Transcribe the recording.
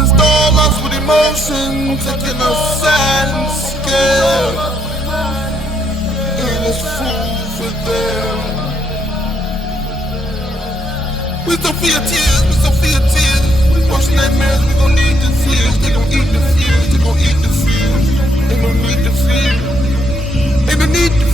Install us with emotion, taking us sad and scared. And it's food for them. We still feel tears, we still feel tears. Worse nightmares, we gon' need the fears. They gon' eat the fears, they gon' eat the fears. Ain't no need to fear. Ain't no need to